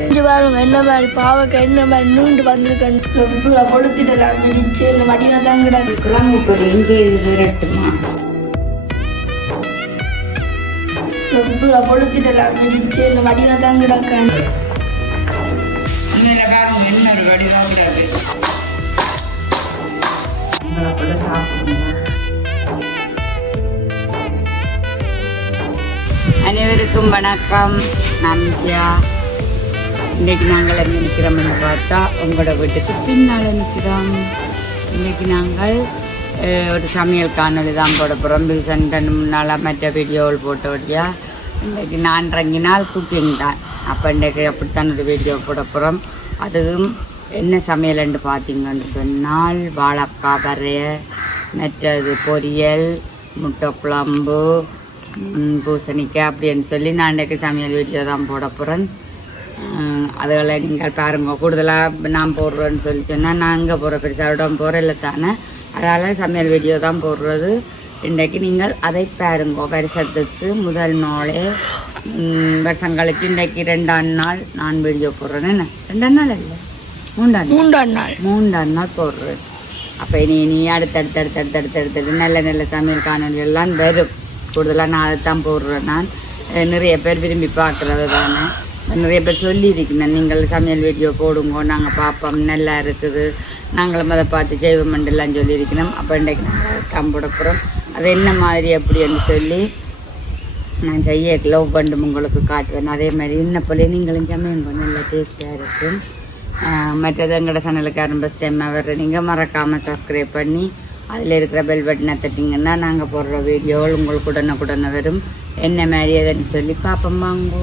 இங்கே பாருங்க என்ன மாதிரி பாவக்காய் என்ன மாதிரி நீண்டு வந்திருக்கேன் கொடுத்துட்டு மிதிச்சு இந்த வடிவில் தான் கிடக்கு. செய்து விரட்டுமா இவ்வளோ கொடுத்துட்டு மிதிச்சு இந்த தான் கிடக்கேன் வடிவம் சாப்பிடுங்க. அனைவருக்கும் வணக்கம். நான் வித்யா. இன்னைக்கு நாங்கள் எங்கே நிற்கிறோம்னு பார்த்தா உங்களோட வீட்டுக்கு பின்னால் நிற்கிறோம் இன்னைக்கு நாங்கள் ஒரு சமையல் காணொலி தான் போட போகிறோம் ரீசன்டன் முன்னால் மற்ற வீடியோவில் போட்ட வழியா இன்றைக்கு நான் நாள் குக்கிங் தான். அப்போ இன்றைக்கு அப்படித்தான் ஒரு வீடியோ போட போகிறோம் அதுவும் என்ன சமையல்னு பார்த்தீங்கன்னு சொன்னால் வாழைக்காய் வரைய மற்றது பொரியல் முட்டை குழம்பு பூசணிக்காய் அப்படின்னு சொல்லி நான் இன்றைக்கு சமையல் வீடியோ தான் போட போகிறேன் அதுகளை நீங்கள் பாருங்க. கூடுதலாக நான் போடுறேன்னு சொல்லி சொன்னால் நான் அங்கே போகிற பெருசாக போகிற இல்லை தானே. அதனால் சமையல் வீடியோ தான் போடுறது. இன்றைக்கு நீங்கள் அதை பாருங்க. வருஷத்துக்கு முதல் நாளே வருஷங்களுக்கு இன்றைக்கு ரெண்டாம் நாள் நான் வீடியோ போடுறேன். என்ன? ரெண்டாம் நாள் இல்லை மூன்றாம் நாள். மூன்றாம் நாள். மூன்றாம் நாள் போடுறது அப்போ இனி இனி அடுத்தடுத்து அடுத்தடுத்து அடுத்தடுத்து நல்ல நல்ல சமையல் காணொலி எல்லாம் வரும். கூடுதலாக நான் அதை தான் போடுறேன் நான். நிறைய பேர் விரும்பி பார்க்குறது தானே. நிறைய பேர் சொல்லியிருக்கிறேன் நீங்கள் சமையல் வீடியோ போடுங்க நாங்கள் பார்ப்போம் நல்லா இருக்குது. நாங்களும் அதை பார்த்து செய்வோமெண்டெல்லாம் சொல்லியிருக்கிறோம் அப்போ இன்றைக்கு நாங்கள் தான் போட போகிறோம் அது என்ன மாதிரி அப்படின்னு சொல்லி நான் செய்ய லவ் பண்ணும் உங்களுக்கு காட்டுவேன். அதே மாதிரி இன்ன போல நீங்களும் சமையங்க நல்லா டேஸ்ட்டாக இருக்கும். மற்றது எங்களோட சேனலுக்கு ஆரம்ப ஸ்டெம் வர்ற நீங்கள் மறக்காமல் சப்ஸ்கிரைப் பண்ணி அதில் இருக்கிற பெல் பட்டனை தட்டிங்கன்னா நாங்கள் போடுற வீடியோவில் உங்களுக்கு உடனுக்குடனே வரும். என்ன மாதிரி எதுன்னு சொல்லி பார்ப்போம் வாங்கோ.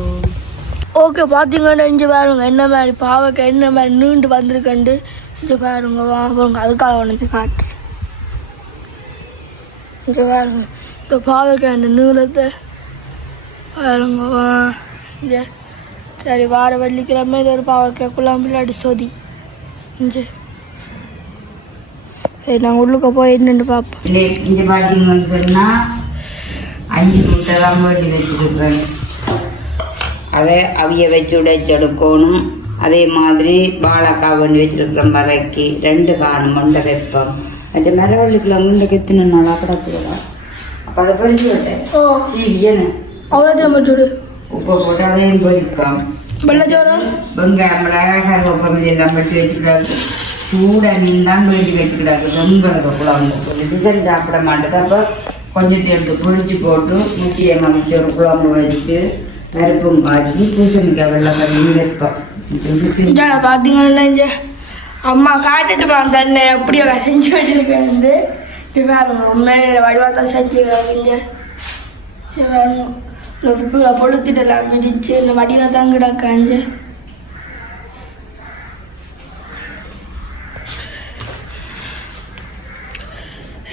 ஓகே பார்த்தீங்கன்னா இங்கே பாருங்க என்ன மாதிரி பாவக்காய் என்ன மாதிரி நீண்டு வந்திருக்கண்டு. இங்கே பாருங்க வா அதுக்காக உனக்கு காட்டுறேன். இங்கே பாருங்க இந்த பாவக்காய் அந்த நீளத்தை பாருங்க வா. இங்கே. சரி வார வெள்ளிக்கிழமை இது ஒரு பாவக்காய் குழம்பு அடி சொதி இங்கே. சரி நாங்கள் உள்ளுக்க போய் என்னென்னு பார்ப்போம். இல்லை இங்கே பார்த்தீங்கன்னு சொன்னால் அஞ்சு முட்டை தான் வேண்டி வச்சுருக்குறேன். அதை அவிய வச்சு உடைச்செடுக்கணும் அதே மாதிரி வாழைக்காய் வேண்டி வச்சுருக்குறோம் வரைக்கு ரெண்டு காணும் மொண்டை வைப்போம். மற்ற மரவள்ளிக்குள்ள இன்றைக்கு எத்தனை நாளாக கிடக்குறதா அப்போ அதை பறிச்சு விட்டேன் ஓ. சீரியன்னு அவ்வளோதான் மட்டும் உப்பை போட்டு அதையும் பொரிப்போம் வெள்ளச்சோரம் வெங்காயம் மிளகாய் கருவேப்பம் எல்லாம் வெட்டி வச்சுக்கிடாது சூட மீன் தான் வேண்டி வச்சுக்கிடாது. வெங்கடத்தை குழம்பு டிசைன் சாப்பிட மாட்டேது. அப்போ கொஞ்சத்தை எடுத்து பொரிச்சு போட்டு முக்கிய மகிழ்ச்சி ஒரு குழம்பு வச்சு பருப்பும் காய்ச்சி பூசணிக்காய் வெள்ளம் கறியும் வைப்போம் பார்த்தீங்கன்னா இங்கே அம்மா காட்டுட்டு அந்த அண்ணன் எப்படியோ செஞ்சு வச்சிருக்கேன் வந்து இது உண்மையில வடிவாத்தான் செஞ்சுக்கிறாங்க இங்கே சரி பாருங்க. இந்த உப்புல பொழுத்துட்டலாம் மிதிச்சு இந்த வடிவில் தான் கிடக்காஞ்சு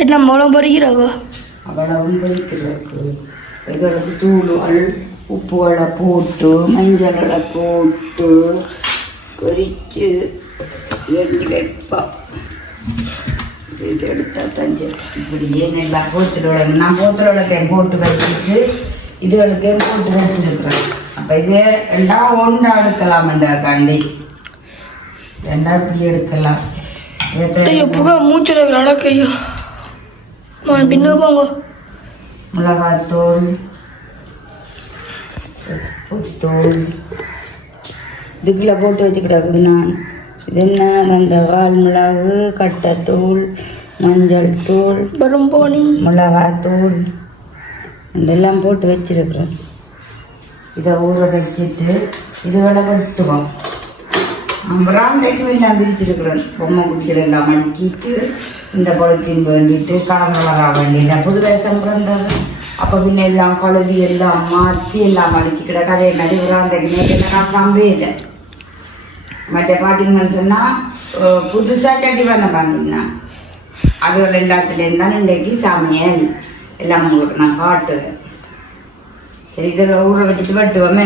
என்ன மூலம் பொறிக்கிறோங்க அவ்வளவும் பொரிக்கிறதுக்கு இதற்கு தூளுகள் உப்புகளை போட்டு மஞ்சளை போட்டு பொரித்து வெட்டி வைப்போம் இது எடுத்தா தஞ்சை இப்படியே நல்லா போத்துரோட நான் போத்துரோட போட்டு வச்சுட்டு இதுகளுக்கே போட்டு வச்சிருக்கிறேன். அப்போ இது ரெண்டா ஒன்றா எடுக்கலாம்டா காண்டி. ரெண்டா இப்படி எடுக்கலாம். புகை மூச்சில் நடக்கு ஐயோ. பின்னுக்கு போங்க மிளகாத்தூள் உப்புத்தூள் இதுக்குள்ள போட்டு வச்சுக்கிடாக்குது நான் இது என்ன அந்த வால் மிளகு கட்டத்தூள் மஞ்சள் தூள் வரும் போனி மிளகாத்தூள் இதெல்லாம் போட்டு வச்சிருக்கிறேன் இதை ஊற வச்சுட்டு இதுகளை வெட்டுவோம் பிராந்தைக்கும் எல்லாம் பிரிச்சிருக்கிறேன் பொம்மை குட்டிகள் எல்லாம் மடிக்கிட்டு இந்த பழத்தின் வேண்டிட்டு கடமிளகா வேண்டிட்டு புது வயசம் பிறந்தது அப்போ பின்ன எல்லாம் கழுவி எல்லாம் மாற்றி எல்லாம் அதே மாதிரி பிராந்தைக்கு நேற்று நான் சம்பே இல்லை. மற்ற பார்த்தீங்கன்னு சொன்னால் புதுசாக சட்டி பண்ண பார்த்தீங்கன்னா அதுகள் எல்லாத்துலேயும் தான் இன்றைக்கு சமையல். எல்லாம் உங்களுக்கு நான் காட்டுறேன். சரி இதில் ஊற வச்சுட்டு வெட்டுவோம்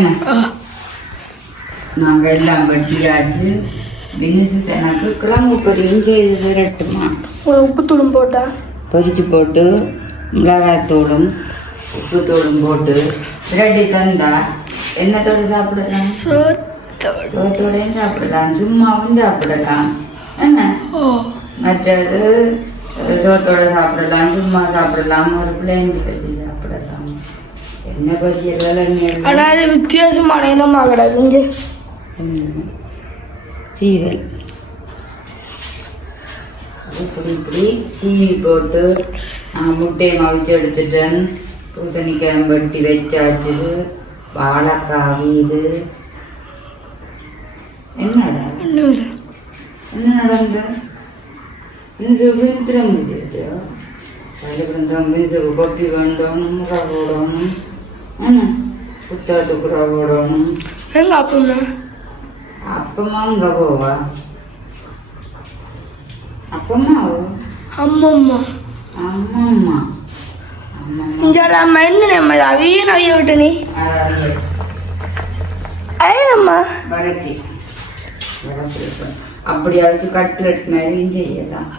நாங்கள் எல்லாம் வெட்டியாச்சு. வினிசுக்கு எனக்கு கிழங்கு பொரியும் செய்து விரட்டுமா உப்புத்தூளும் போட்டா? பொரிச்சு போட்டு மிளகாய்த்தூளும் உப்புத்தூளும் போட்டு விரட்டி தந்தா. என்னத்தோட சாப்பிடலாம்? சோத்தோட. சோத்தோடையும் சாப்பிடலாம் சும்மாவும் சாப்பிடலாம். என்ன? மற்றது சோத்தோட சாப்பிடலாம் சும்மா சாப்பிடலாம் ஒரு பிள்ளைங்க பற்றி சாப்பிடலாம். என்ன ஆனா அது வித்தியாசமான இனமா கிடக்கு இங்க. ம். சீவல். இப்படி இப்படி சீவி போட்டு முட்டையை மவிச்சு எடுத்துட்டேன். பூசணிக்காய் வெட்டி வச்சாச்சு. வாழைக்காய் இது என்னடா. என்ன நடந்து? முடியலையோ பள்ளிக்கூடம் பின்சுக்கு கொப்பி வேண்டணும் முறை போடணும். என்ன புத்தாட்டு குறை போடணும். அப்பமா போவா அப்பமா அம்மம்மா. கட்லெட் மாதிரியும் செய்யலாம்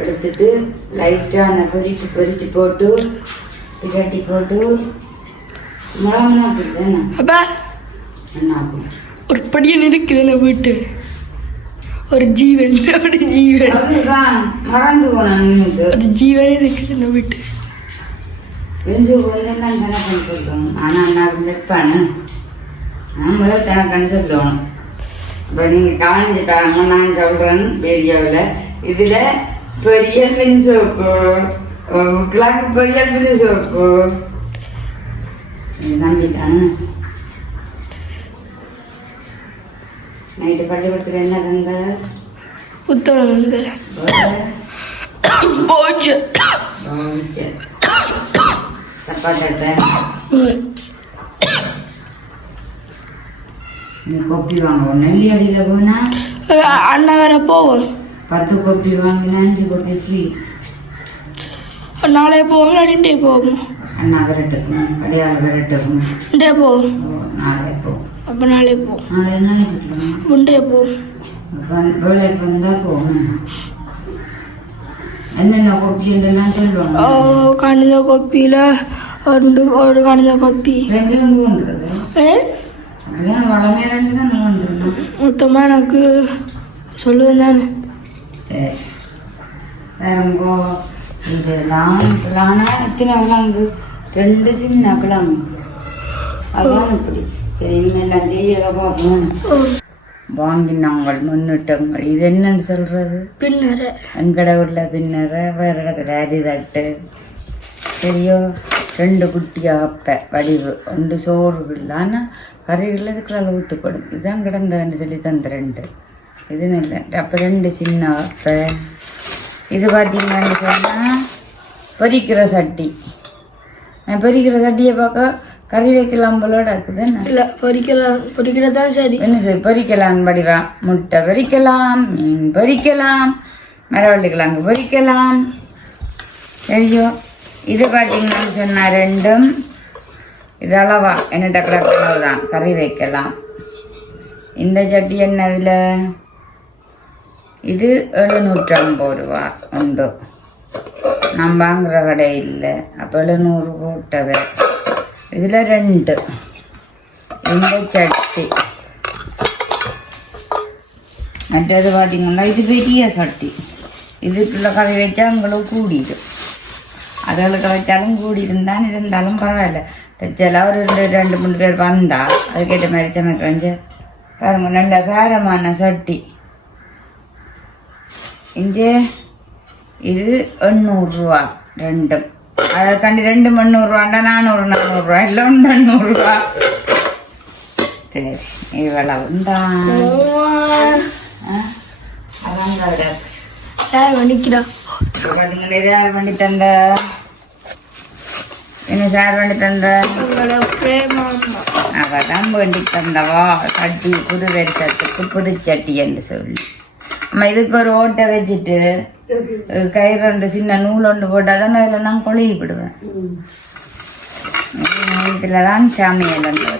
எடுத்துட்டு லைட்டான பொரிச்சு பொரிச்சு போட்டு பிரட்டி போட்டு மிளகுனா தானே அப்பா என்ன ஒரு படியன் இருக்குது என்ன வீட்டு. ஒரு ஜீவன் ஒரு ஜீவன். அதுதான் மறந்து போனேன் ஒரு ஜீவன் இருக்குது என்ன வீட்டு. பெஞ்சு கொஞ்சம் தனக்கன்னு சொல்லணும் ஆனால் அண்ணாக்கு நிற்பானு நான் முதல் தனக்கன்னு சொல்லணும் இப்போ நீங்கள் கவனிச்சுட்டாங்க நான் சொல்கிறேன் வீடியோவில் இதில் பெரிய பென்சோக்கு கிளாக்கு பெரிய பென்சோக்கு நம்பிட்டானு நைட்டு பள்ளிக்கூடத்துக்கு என்ன தந்த? புத்தகம் வந்து போச்சு. சப்பாட்டத்தை ம். நீ கொப்பி அடியில் போனால் அஹ் அண்ணா வேற போவோம் பத்து கொப்பி வாங்கினா அஞ்சு கொப்பி ஃப்ரீ நாளே போவோம் இல்லாட்டி போவோம் அண்ணா விரட்டுக்கும் கடையால் விரட்டுக்கும் இண்டே போவோம் நாளை போ. அப்போ நாளே போவோம் நாளை நாளைக்கு. உண்டே போவோம் வேலைக்கு வந்தால் போகும் என்னென்ன கொப்பி என்றெல்லாம் சொல்லுவாங்க? ஓ, கணித கொப்பியில் ஒரு ஒரு கணித கொப்பி. ரெண்டு ரெண்டு ரெண்டு கொண்டுருந்தோம் மொத்தமாக எனக்கு சொல்லுவேன் தானே. சரி வேறங்கோ? இது லான் லானா எத்தனை விலங்கு ரெண்டு சின்ன கிழங்கு அதான் இப்படி. சரி இனிமேலாம் செய்ய பார்ப்போம் வாங்கினாங்கள் முன்னிட்டங்கள். இது என்னன்னு சொல்றது? பின்னர. எங்கட ஊர்ல பின்னர வேற இடத்துல அரி தட்டு. சரியோ? ரெண்டு குட்டி அப்ப வடிவு. ஒன்று சோறு இல்லை ஆனால் கறிகள் இதுக்குள்ள ஊற்றுப்படும் இதுதான் கிடந்ததுன்னு சொல்லி தந்த ரெண்டு. இது இல்லை அப்போ ரெண்டு சின்ன அப்ப இது பார்த்தீங்கன்னு சொன்னால் பொரிக்கிற சட்டி நான் பொரிக்கிற சட்டியை பார்க்க கறி வைக்கலாம் போலோட இருக்குது இல்லை பொறிக்கலாம் பொறிக்கிறதா சரி என்ன சரி பொரிக்கலாம் படிவா முட்டை பொரிக்கலாம் மீன் பொரிக்கலாம் மரவள்ளி கிழங்கு பொரிக்கலாம் ஐயோ இது பார்த்தீங்கன்னா சொன்னா ரெண்டும் இது அளவா என்னட்ட கிடக்கு அளவு தான் கறி வைக்கலாம் இந்த சட்டி என்ன விலை இது எழுநூற்றம்பது ரூபா உண்டு. நான் வாங்குற கடை இல்லை. அப்போ எழுநூறு போட்டவை. இதில் ரெண்டு. இந்த சட்டி. மற்றது பார்த்திங்கன்னா இது பெரிய சட்டி. இதுக்குள்ள கதை வச்சா உங்களுக்கு கூடிடும். அதுகளுக்கு வச்சாலும் கூடி இருந்தாலும் பரவாயில்ல. தைச்சல ஒரு ரெண்டு ரெண்டு மூணு பேர் வந்தால் அதுக்கேற்ற மாதிரி சமைக்க கொஞ்சம் பாருங்கள் நல்ல பேரமான சட்டி. இங்கே இது எண்ணூறுரூவா ரெண்டும். அதை கண்டி ரெண்டு முந்நூறுரூவாண்டா நானூறு நானூறுரூவா. ஒன்று எண்ணூறுரூவா. சரி இவ்வளவு. தான் யார் பண்ணி தந்த? என்ன சார் பண்ணி தந்த? உங்களோட பிரேமாமா அவ தான் வேண்டி தந்தவா. சட்டி புது வருஷத்துக்கு புது சட்டி என்று சொல்லி. நம்ம இதுக்கு ஒரு ஓட்டை வச்சுட்டு கயிறு ரெண்டு சின்ன நூல் ஒன்று போட்டால் தான் அதில் நான் கொழுகி விடுவேன் இதில் தான் சாமியல் வந்தது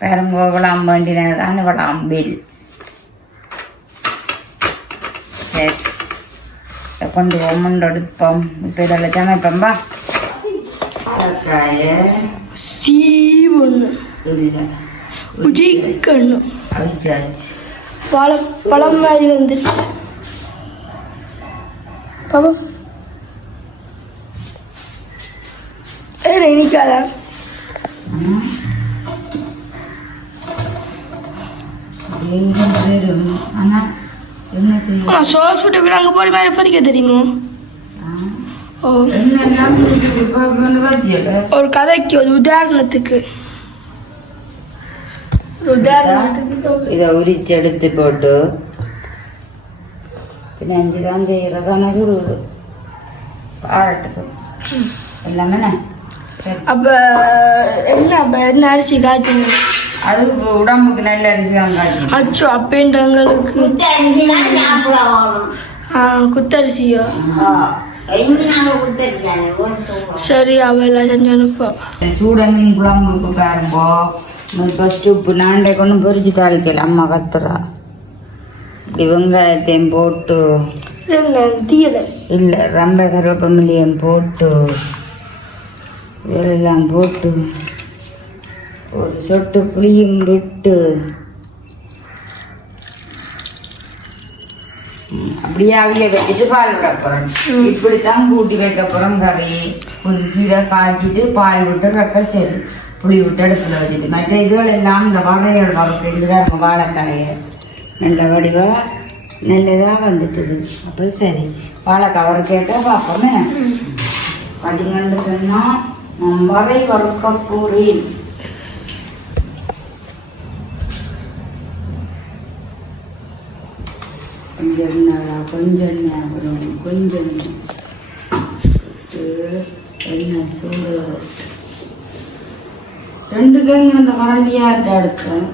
பெருங்கோவலாம் வேண்டினது தான் இவளாம் பில் சரி. இதை கொண்டு போமண்டு எடுப்போம் இப்போ இதில் சமைப்போம் பா தக்காய சீ ஒன்று உஜிக்கணும் அவிச்சாச்சு. பழம் பழம் மாதிரி வந்துச்சு பாப்பா ஏ நினைக்காத சோஸ் விட்டு அங்கே போகிற மாதிரி பதிக்க தெரியுமோ ஓ ஒரு கதைக்கு ஒரு உதாரணத்துக்கு இதை உரிச்செடுத்து போட்டு പിന്നെ അഞ്ച് ഗ്രാം ജീരകമാണ് ഒരു ആറട്ടിപ്പം എല്ലാം തന്നെ അപ്പൊ എന്നാ എന്നാ അരിച്ച് കാച്ചിന് അത് ഉടമ്പക്ക് നല്ല അരിച്ച് കാച്ചി അച്ചു അപ്പേന്റെ ആ കുത്തരിച്ചിയോ ശരി അവ എല്ലാം ചൂടമീൻ കുളമ്പ് പാരുമ്പോ பாருங்கோ ஃபஸ்ட்டு உப்பு நாண்டை கொண்டு பொரிச்சு தாளிக்கல அம்மா கத்துறா இப்படி வெங்காயத்தையும் போட்டு இல்லை ரொம்ப கருவேப்பமில்லியம் போட்டு இதெல்லாம் போட்டு ஒரு சொட்டு புளியும் விட்டு அப்படியே அவிய வச்சுட்டு பால் விட போகிறேன் ம். இப்படித்தான் கூட்டி வைக்க போகிறோம் கறி இதை காய்ச்சிட்டு பால் விட்டு ரக்க சரி புளி விட்டு அடுப்பில் வச்சுட்டு மற்ற இதுகள் எல்லாம் இந்த வகைகள் தான் இருக்கும் வாழைக்காயை. நல்ல வடிவாக நல்லதாக வந்துட்டுது. அப்போ சரி. வாழைக்காய் வர கேட்டால் பார்ப்போமே. பார்த்தீங்கன்னு சொன்னால் வரை வறுக்க கொஞ்சம் எண்ணெய் கொஞ்சம் எண்ணெய் வரும் கொஞ்சம் எண்ணெய் எண்ணெய் சூடு. ரெண்டு கேங்க இந்த கரண்டியாக எடுத்தேன்?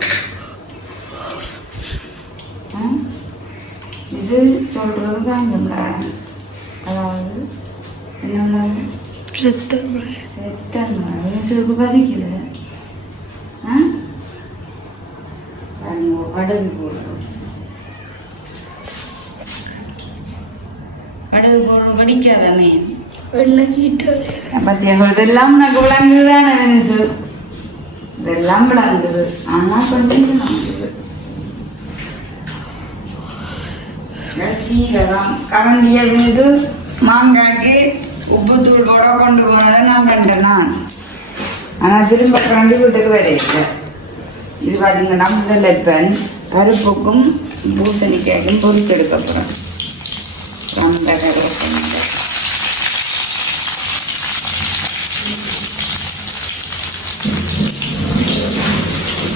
இது சொல்றது காஞ்சம்ல அதாவது என்ன செத்து செத்தன்மா பதிக்கல கடுகு போடுறோம் கடுகு போடுறோம் படிக்காதாமே வெண்ணெய் கீட்டாலே பத்தியா இதெல்லாம் எனக்கு விளங்குதானே நினைச்சு இதெல்லாம் விளங்குது ஆனா கொஞ்சம் விளங்குது சீரகம் கரண்டிய மீது மாங்காய்க்கு உப்பு தூள் போட கொண்டு போனதை நான் கண்டேன் நான் ஆனால் திரும்ப கரண்டி வீட்டுக்கு வரையில இது பார்த்தீங்கன்னா நம்ம லெப்பன் கருப்புக்கும் பூசணிக்காய்க்கும் பொறிச்செடுக்க போகிறேன் ரொம்ப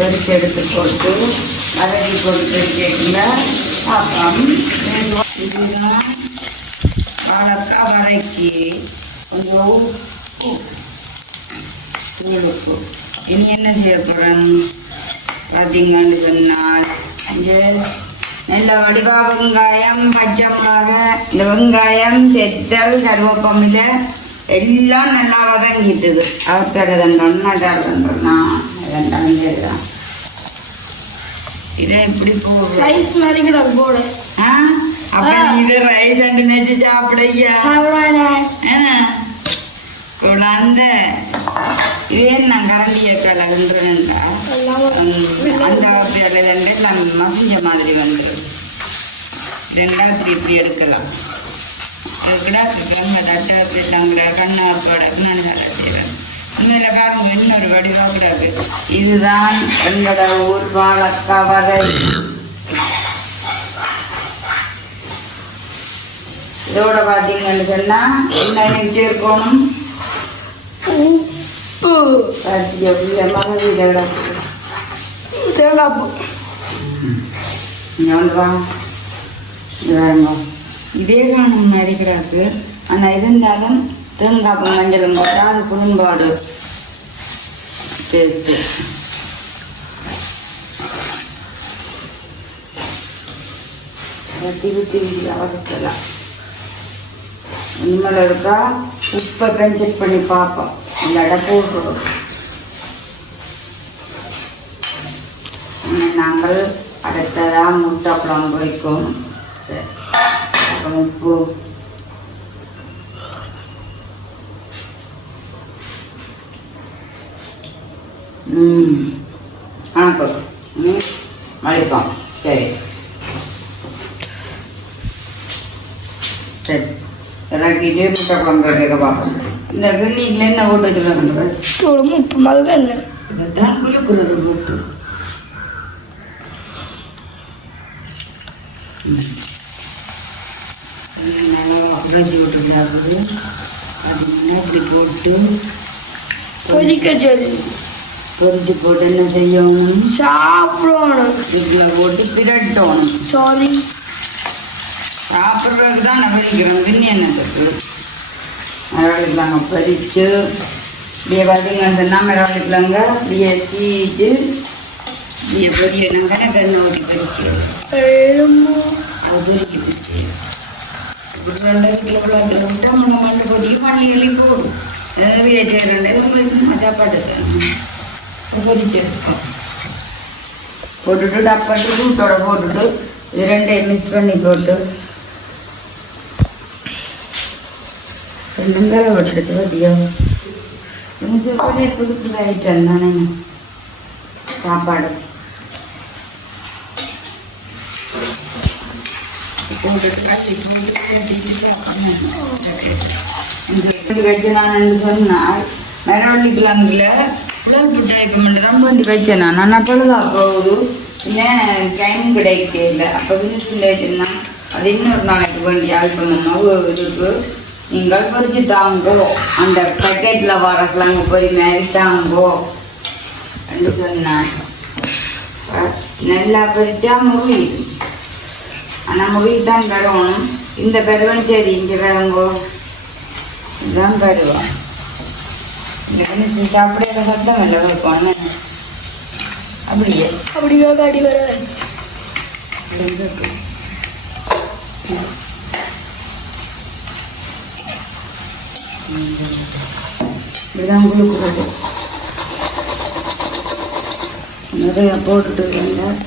பொறிச்சு எடுத்து போட்டு வதக்கி போட்டு கேட்குங்க அப்பம் இதுதான் வாழைக்காய் வதக்கி கொஞ்சம் உப்பு உப்பு இனி என்ன செய்ய போகிறேன் பார்த்தீங்கன்னு சொன்னால் இந்த நல்ல வடிவா வெங்காயம் பச்சை மிளகா. இந்த வெங்காயம் செத்தல் கருவேப்பமில எல்லாம் நல்லா வதங்கிட்டுது. அவர்கிட்ட தண்டோம் நடால் தண்டோம்னா ரெண்டாம் இதை எப்படி போடுறோம் ரைஸ் மாதிரி கூட போட. ஆ? அப்ப இது ரைஸ் அண்டு நெஞ்சு சாப்பிடையா குழந்த இவன் நான் கரண்டிய கலகுன்றேன்டா அந்த வேலை ரெண்டு நம்ம மசிஞ்ச மாதிரி வந்துடும் ரெண்டாவது இப்படி எடுக்கலாம். தட்டத்தை தங்களை கண்ணார் படக்கு நான் நல்லா பாருங்க இன்னொரு வடிவம் கிடக்கு இதுதான் எங்களோட ஊர் வாழக்கவரை இதோட பார்த்தீங்கன்னு சொன்னா என்ன எனக்கு சேர்க்கணும் உப்பு காய்ச்சிய புள்ள மகளிர் கிடக்கு தேங்காய் பூ இதே மாதிரி கிடக்கு ஆனால் இருந்தாலும் தேங்காய் மஞ்சள் மஞ்சளும் போட்டால் அது குறும்பாடு டேஸ்ட்டு திருத்தி வறுக்கலாம் இனிமேல் இருக்கா? உப்பை செக் பண்ணி பார்ப்போம் இல்லாட போட்டுடும் நாங்கள் அடுத்ததாக முட்டை குழம்பு வைக்கணும் சரி. அப்புறம் உப்பு. வணக்கம் ம். வணக்கம் சரி. சரி. இறக்கிட்டு முட்டை குழம்பு கேட்க பார்ப்போம் இந்த கிண்ணிக்கில் என்ன போட்டு வச்சுருக்காங்க ஒரு முப்பு மதுக்கு இதைத்தான் குளிக்குறது போட்டு நல்லா அது இப்படி போட்டு. கொதிக்க சொல்லி. பொரிச்சு போட்டு என்ன செய்யணும்? சாப்பிடணும். இதில் போட்டு பிரட்டணும். சாரி. சாப்பிட்றதுக்கு தான் நான் விழிக்கிறோம். பின்னி என்னத்துக்கு மிளகாய்க்கிழங்க பறித்து இப்படியே பார்த்தீங்கன்னு சொன்னால் மிளகாய்க்கிழங்க இப்படியே சீட்டு இப்படியே பொரியணும் கணக்கெண்ணெய் ஊற்றி பறிக்கிறது எலும்பு அது மண்டு பொடி. பள்ளிகளையும் போடும் அதாவது ரெண்டு உங்களுக்கு சாப்பாடு தரணும் பொரிச்சு போட்டுட்டு டப்பாட்டு கூட்டோட போட்டுட்டு இது ரெண்டையும் மிக்ஸ் பண்ணி போட்டு ரெண்டும் தடவை விட்டுட்டு பார்த்தியோ கொஞ்சம் பண்ணி கொடுக்குற ஐட்டம் தானே சாப்பாடு போட்டுட்டு கட்டி போட்டு வச்சு இவ்வளோ ஃபுட் மரவள்ளிக்கிழங்குல இப்போ மட்டும் தான் பண்ணி வச்சேன் நான். நான் அப்போ ஒரு ஏன் டைம் கிடைக்கே இல்லை அப்போ வந்து சொல்லி வச்சிருந்தேன் அது இன்னொரு நாளைக்கு வேண்டி அல்பம் இதுக்கு நீங்கள் பொறிச்சு தாங்கோ அந்த பேக்கெட்டில் வர கிழங்கு பொறி மாதிரி தாங்கோ என்று சொன்னேன் நல்லா பறிச்சா முவி ஆனால் முறி தான் தரணும் இந்த பருவம் சரி இங்கே வருங்கோ இதுதான் பருவம். இந்த சத்தம் இல்லை வைப்போம் அப்படியே அப்படியே காட்டி வர இப்படிதான் கொடுக்குறது நிறைய போட்டுட்டு இருக்கேன்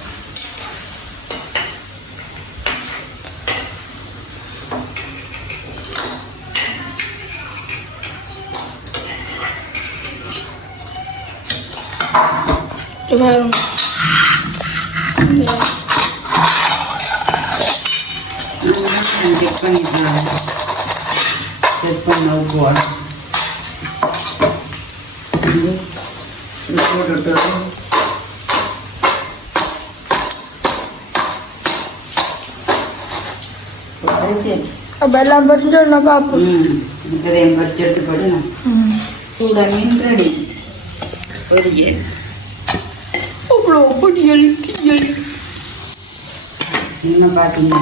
பாருங்க செக் பண்ணிக்கலாம் செக் பண்ண உப்பு இது இது போட்டுட்டு சரி அப்போ எல்லாம் பறிஞ்சோன்னா பார்ப்போம் ம் இதையும் பறிச்சு எடுத்து போடுங்க சூட மீன் ரெடி அவ்வளோ பொடியல் கியல் என்ன பார்த்தீங்கன்னா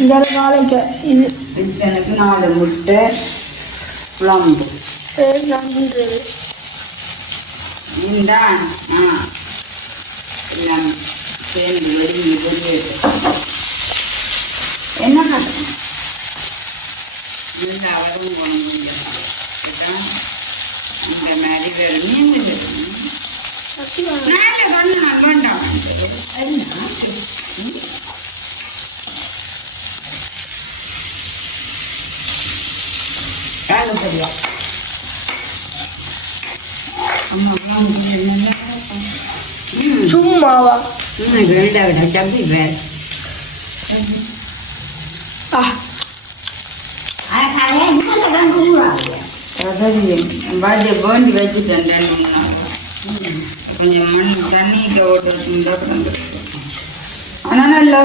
இந்த வாழைக்காய் இது எனக்கு நாலு முட்டை குழம்பு. பேர் நன்றது இந்தான் ஆ. எல்லாம் சேர்ந்து வெளியே பொரியல் என்ன வரும் குழம்பு இந்த மாதிரி வேறு மீன் நாளை பண்ணலாம் வேண்டாம் என்ன காலை சரியா அம்மா ம். சும்மாவா? ம் ரெண்டாவது? சப்பி வேறு. பாட்டியை போண்டி வச்சுட்டேன் கொஞ்சம் மண் தண்ணிக்க ஓட்டு வச்சுருந்தா. ஆனா நல்லா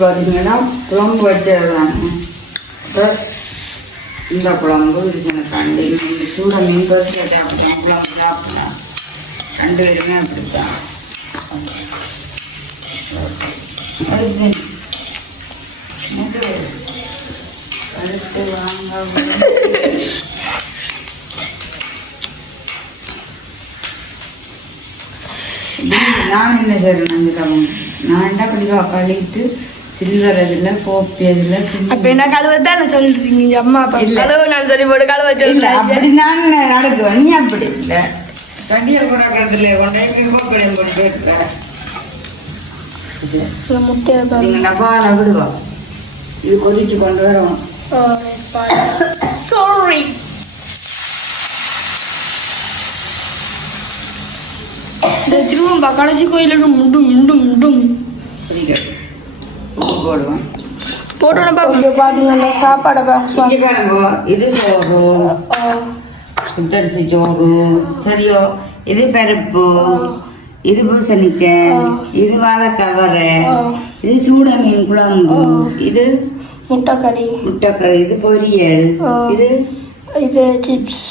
பார்த்தீங்கன்னா குழம்பு வச்சிடலாங்க இந்த குழம்பு இது எனக்கு கண்டு இந்த சூட மீன் பறிச்சு சாப்பிடலாம் குழம்பு சாப்பிடலாம் ரெண்டு பேருமே அப்படித்தான். அடுத்து வாங்க நான் என்ன செய்யணும் நான் என்ன பண்ணிக்கோ கழிட்டு சில்வர் அதில் கோப்பி அதில் அப்ப என்ன கழுவத்தான் நான் சொல்லிருக்கீங்க இங்க அம்மா அப்பா. கழுவு நான் சொல்லி போட்டு கழுவ சொல்லுங்க அப்படி நான் நடக்குவேன் நீ அப்படி இல்லை. கண்டியல் கூட கடத்துல கொண்டு கோப்பையில போட்டு போயிருக்க இது டப்பால கொதிச்சு கொண்டு வரும். சாரி இந்த திரும்ப கடைசி கோயிலும் முண்டும் முண்டும் முண்டும். உப்பு போடுவோம் போட்டோம் இங்கே பார்த்தீங்கன்னா சாப்பாடை இங்கே பாருங்க இது சோறு புத்தரிசி சோறு சரியோ இது பருப்பு இது பூசணிக்காய் இது வாழைக்கவரை இது சூட மீன் குழம்பு இது முட்டை கறி முட்டைக்கறி இது பொரியல். இது இது சிப்ஸ்.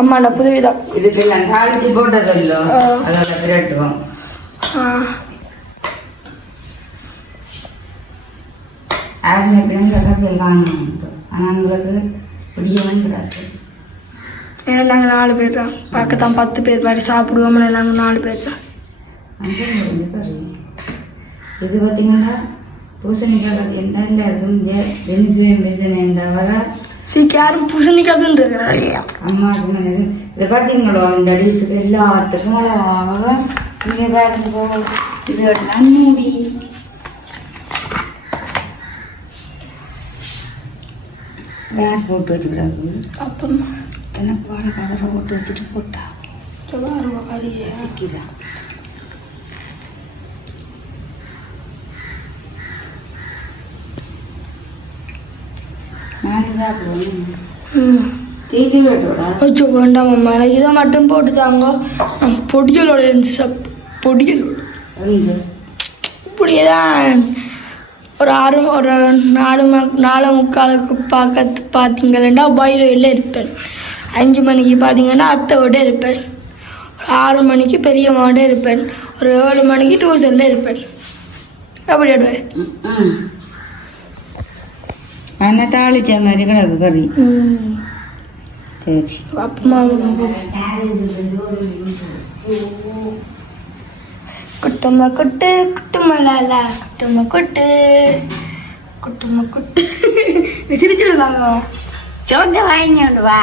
அம்மாண்ட புதுவிதம். இதுக்கெல்லாம் தாளிச்சு போட்டதல்லோ. அதோட பிரட்டுவோம் ஆறுங்க எப்படியும் கக்கத்தில் காணும் ஆனால் உங்களுக்கு பிடிக்கவும் கூடாது ஏன்னா நாங்கள் நாலு பேர் தான் பார்க்கத்தான் பத்து பேர். மாதிரி சாப்பிடுவோம்ல நாங்கள் நாலு பேர் தான் இது பார்த்தீங்கன்னா பூசணிக்காய் பார்த்தீங்கன்னா எல்லாருக்கும் வெனிசுவேன் பேசினேன் தவிர சீக்கிரம் யாரும் பூசணிக்காதுன்றது அம்மாவுக்கு மனது இதை பார்த்தீங்களோ? இந்த டிஷ்ஷுக்கு எல்லாத்துக்கும் அழகாக இங்கே பாருங்க இது எல்லாம் வேர் போட்டு வச்சுக்கிறாங்க அப்புறம் எனக்கு வாழை கவரை போட்டு வச்சுட்டு போட்டா விட்டோடா அச்சோ வேண்டாம் அம்மா எனக்கு இதை மட்டும் போட்டு தாங்க பொடியலோட இருந்து சாப் பொடியலோட இப்படியே தான் ஒரு ஆறு ஒரு நாலு ம நாலு முக்காலுக்கு பார்க்க பார்த்தீங்கன்னா பைரோவில் இருப்பேன். அஞ்சு மணிக்கு பார்த்தீங்கன்னா அத்தையோட இருப்பேன். ஒரு ஆறு மணிக்கு பெரியம்மாவோட இருப்பேன். ஒரு ஏழு மணிக்கு டியூஷனில் இருப்பேன். எப்படி ஆடுவேன் ஆனால் தாளிச்ச மாதிரி கிடக்கு கறி சரி. அப்பமா குட்டுமா குட்டு குட்டுமா லாலா குட்டுமா குட்டு குட்டுமா குட்டு. நீ சிரிச்சிருந்தாங்க சோட்டை வாங்கிட்டு வா.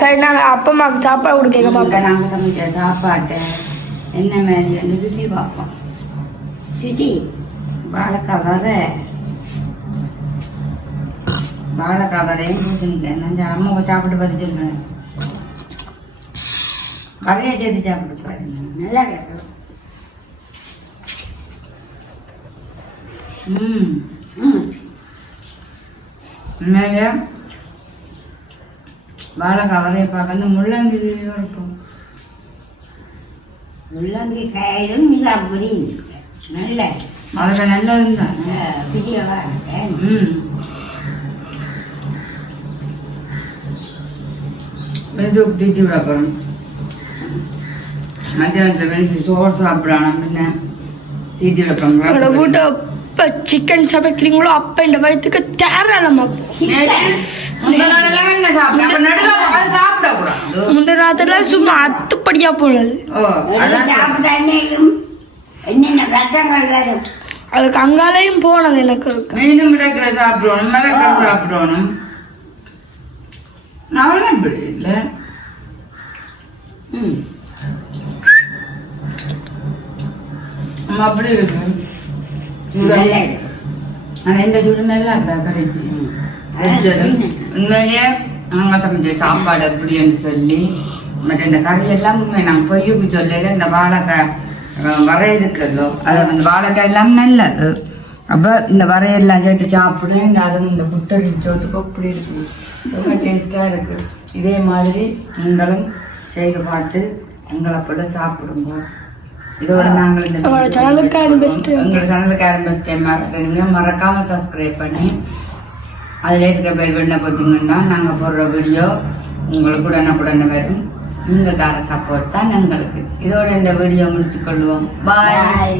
சரி நாங்கள் அப்பா அம்மாவுக்கு சாப்பாடு கொடுக்க இப்போ மாட்டேன் நாங்கள் சமைச்ச சாப்பாட்டை என்ன மாதிரி ருசி பார்ப்போம். ருசி? வாழைக்காய் வர வாழைக்காய் வரையும் பூசணிக்காய். நான் அம்மாவை சாப்பிட்டு பார்த்து சொல்கிறேன் வரைய சேர்த்து சாப்பிட்டு நல்லா இருக்கும் ம். உண்மையிலே வாழைக்காய் வரைய பார்க்க முள்ளங்கி இருக்கும் முள்ளங்கி காயிலும் நிலாபுரி நல்ல. வாழைக்காய் நல்லதுதான் பிடிக்கவா ம். மெதுக்கு தீட்டி விட போகிறோம் மத்தியானத்தில் வெனிச்சு சோறு சாப்பிடலாம் பின்ன தீட்டி போகிறோம் வீட்டை எப்போ சிக்கன் அப்போ இந்த வயிற்றுக்கு தேராளமா ராத்திரில சும்மா அத்துப்படியா போனது. அதுக்கு அங்காலையும் போனது எனக்கு. இருக்கு மீண்டும் மிளகிற சாப்பிடணும் மிளகிற சாப்பிடணும் நான் இப்படி இல்லை. ம். அப்படி இருக்கு நல்லா இருக்கு. ஆனா இந்த சுடு நல்லா இருக்கா கடைக்கு உண்மையிலேயே நாங்கள் சமைச்ச சாப்பாடு அப்படின்னு சொல்லி மற்ற இந்த கறி எல்லாம் உண்மை. நாங்கள் பொய்யுக்கு சொல்லல இந்த வாழைக்காய் அஹ், வரை இருக்குல்லோ. அது அந்த வாழைக்காய் எல்லாம் நல்லது. அப்போ இந்த வரையெல்லாம் சேர்த்து சாப்பிடு இந்த அதுவும் இந்த புத்தரி சோத்துக்கு அப்படி இருக்கு. ரொம்ப டேஸ்டாக இருக்கு. இதே மாதிரி நீங்களும் செய்து பார்த்து எங்களை போல சாப்பிடுங்க. இதோட நாங்கள் இந்த உங்களோட சேனலுக்கு ஆரம்பிச்சிட்டு எங்களோட சேனலுக்கு ஆரம்பிச்சிட்டே நீங்க மறக்காம சப்ஸ்கிரைப் பண்ணி அதில் இருக்க பெல் பட்டனை போட்டிங்கன்னா நாங்கள் போடுற வீடியோ உங்களுக்கு உடனுக்குடனே வரும். நீங்கள் தர சப்போர்ட் தான் எங்களுக்கு. இதோட இந்த வீடியோ முடிச்சு கொள்வோம். பாய்